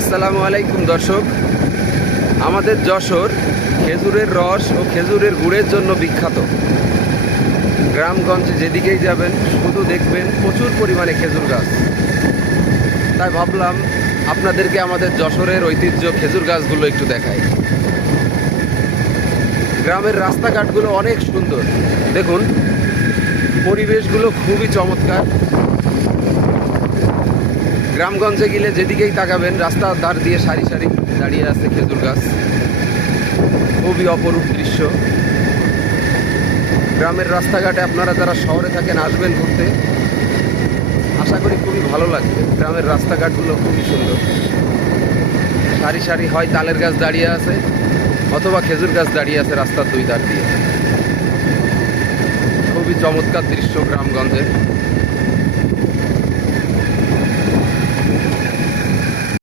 আসসালামু আলাইকুম দর্শক। আমাদের যশোর খেজুরের রস ও খেজুরের গুড়ের জন্য বিখ্যাত। গ্রামগঞ্জে যেদিকেই যাবেন শুধু দেখবেন প্রচুর পরিমাণে খেজুর গাছ। তাই ভাবলাম আপনাদেরকে আমাদের যশোরের ঐতিহ্য খেজুর গাছগুলো একটু দেখাই। গ্রামের রাস্তাঘাটগুলো অনেক সুন্দর, দেখুন পরিবেশগুলো খুবই চমৎকার। গ্রামগঞ্জে গেলে যেদিকেই তাকাবেন রাস্তার ধার দিয়ে সারি সারি দাঁড়িয়ে আছে খেজুর গাছ, খুবই অপরূপ দৃশ্য। গ্রামের রাস্তাঘাটে আপনারা যারা শহরে থাকেন আসবেন ঘুরতে, আশা করি খুবই ভালো লাগবে। গ্রামের রাস্তাঘাটগুলো খুবই সুন্দর, সারি সারি হয় তালের গাছ দাঁড়িয়ে আছে অথবা খেজুর গাছ দাঁড়িয়ে আছে রাস্তার দুই ধার দিয়ে। খুবই চমৎকার দৃশ্য গ্রামগঞ্জের।